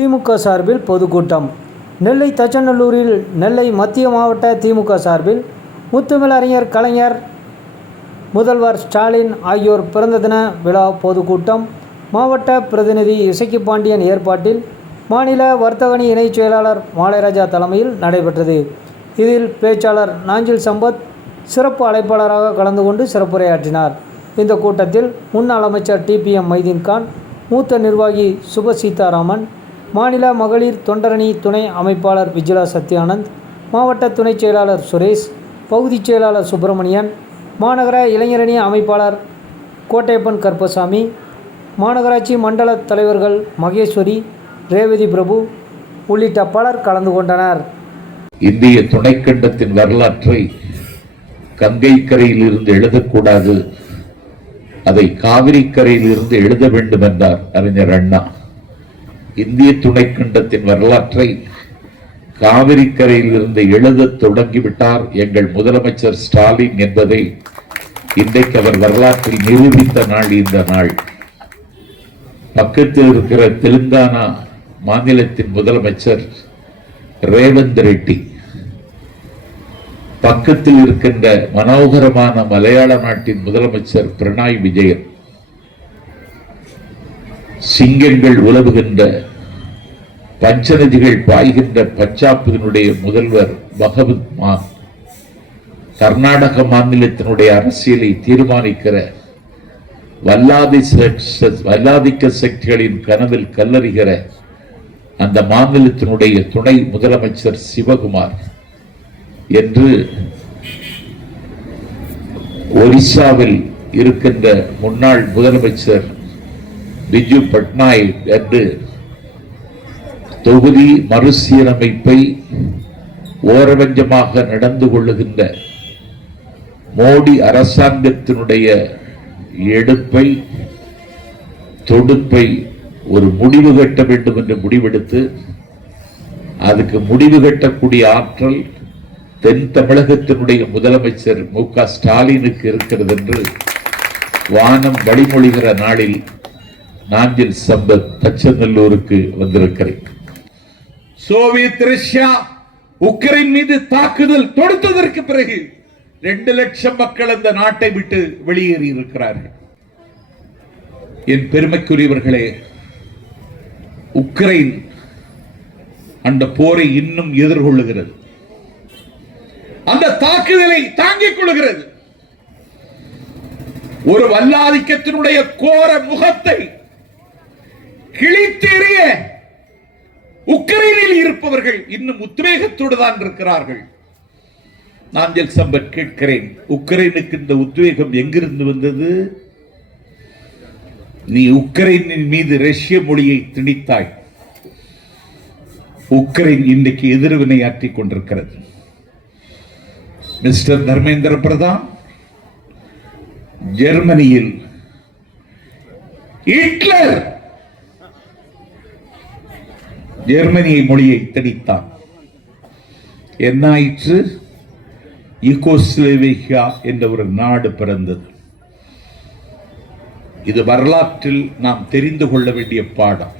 திமுக சார்பில் பொதுக்கூட்டம். நெல்லை தச்சநல்லூரில் நெல்லை மத்திய மாவட்ட திமுக சார்பில் முத்துமிழறிஞர் கலைஞர் முதல்வர் ஸ்டாலின் ஆகியோர் பிறந்த தின விழா பொதுக்கூட்டம். மாவட்ட பிரதிநிதி இசக்கி பாண்டியன் ஏற்பாட்டில் மாநில வர்த்தகணி இணைச் செயலாளர் மாலைராஜா தலைமையில் நடைபெற்றது. இதில் பேச்சாளர் நாஞ்சில் சம்பத் சிறப்பு அழைப்பாளராக கலந்து கொண்டு சிறப்புரையாற்றினார். இந்த கூட்டத்தில் முன்னாள் அமைச்சர் டிபிஎம் மைதீன்கான் மூத்த நிர்வாகி சுப சீதாராமன் மாநில மகளிர் தொண்டரணி துணை அமைப்பாளர் விஜிலா சத்யானந்த் மாவட்ட துணைச் செயலாளர் சுரேஷ் பகுதிச் செயலாளர் சுப்பிரமணியன் மாநகர இளைஞரணி அமைப்பாளர் கோட்டையப்பன் கருப்பசாமி மாநகராட்சி மண்டல தலைவர்கள் மகேஸ்வரி ரேவதி பிரபு உள்ளிட்ட பலர் கலந்து கொண்டனர். இந்திய துணைக்கண்டத்தின் வரலாற்றை கங்கை கரையில் இருந்து எழுதக்கூடாது. அதை காவிரி கரையில் இருந்து எழுத வேண்டும் என்றார் அறிஞர் அண்ணா. இந்திய துணைக்கண்டத்தின் வரலாற்றை காவிரி கரையில் இருந்து எழுதத் தொடங்கிவிட்டார் எங்கள் முதலமைச்சர் ஸ்டாலின் என்பதை இன்றைக்கு அவர் வரலாற்றில் நிரூபித்த நாள் இந்த நாள். பக்கத்தில் இருக்கிற தெலுங்கானா மாநிலத்தின் முதலமைச்சர் ரேவந்த் ரெட்டி பக்கத்தில் இருக்கின்ற மனோகரமான மலையாள நாட்டின் முதலமைச்சர் பிரணாய் விஜயன் சிங்கங்கள் உலவுகின்ற பஞ்சநதிகள் பாய்கின்ற பஞ்சாபினுடைய முதல்வர் பகவத் மான் கர்நாடக மாநிலத்தினுடைய அரசியலை தீர்மானிக்கிற வல்லாதி வல்லாதிக்க சக்திகளின் கனவில் கல்லறிகிற அந்த மாநிலத்தினுடைய துணை முதலமைச்சர் சிவகுமார் என்று ஒரிசாவில் இருக்கின்ற முன்னாள் முதலமைச்சர் பிஜு பட்நாயக் என்று தொகுதி மறுசீரமைப்பை ஓரவஞ்சமாக நடந்து கொள்ளுகின்ற மோடி அரசாங்கத்தினுடைய எடுப்பை தொடுப்பை ஒரு முடிவு கட்ட வேண்டும் என்று முடிவெடுத்து அதுக்கு முடிவு கட்டக்கூடிய ஆற்றல் தென் தமிழகத்தினுடைய முதலமைச்சர் மு க ஸ்டாலினுக்கு இருக்கிறது என்று வானம் வழிமொழிகிற நாளில் நாஞ்சில் சம்பத் தச்சநல்லூருக்கு வந்திருக்கிறேன். சோவியத் ரஷ்யா உக்ரைன் மீது தாக்குதல் தொடுத்ததற்கு பிறகு ரெண்டு லட்சம் மக்கள் அந்த நாட்டை விட்டு வெளியேறி இருக்கிறார்கள். என் பெருமைக்குரியவர்களே உக்ரைன் அந்த போரை இன்னும் எதிர்கொள்ளுகிறது. அந்த தாக்குதலை தாங்கிக் கொள்ளுகிறது. ஒரு வல்லாதிக்கத்தினுடைய கோர முகத்தை கிழித்தெறிய உக்ரைனில் இருப்பவர்கள் இன்னும் உத்வேகத்தோடு தான் இருக்கிறார்கள். நாஞ்சல் சம்பத் கேட்கிறேன் உக்ரைனுக்கு இந்த உத்வேகம் எங்கிருந்து வந்தது? நீ உக்ரைனின் மீது ரஷ்ய மொழியை திணித்தாய். உக்ரைன் இன்றைக்கு எதிர்வினை ஆற்றிக் கொண்டிருக்கிறது. மிஸ்டர் தர்மேந்திர பிரதான் ஜெர்மனியில் ஹிட்லர் ஜெர்மனிய மொழியை திணித்தான். என்ன ஆயிற்று ஈகோஸ்லேவியா என்ற ஒரு நாடு பிறந்தது. இது வரலாற்றில் நாம் தெரிந்து கொள்ள வேண்டிய பாடம்.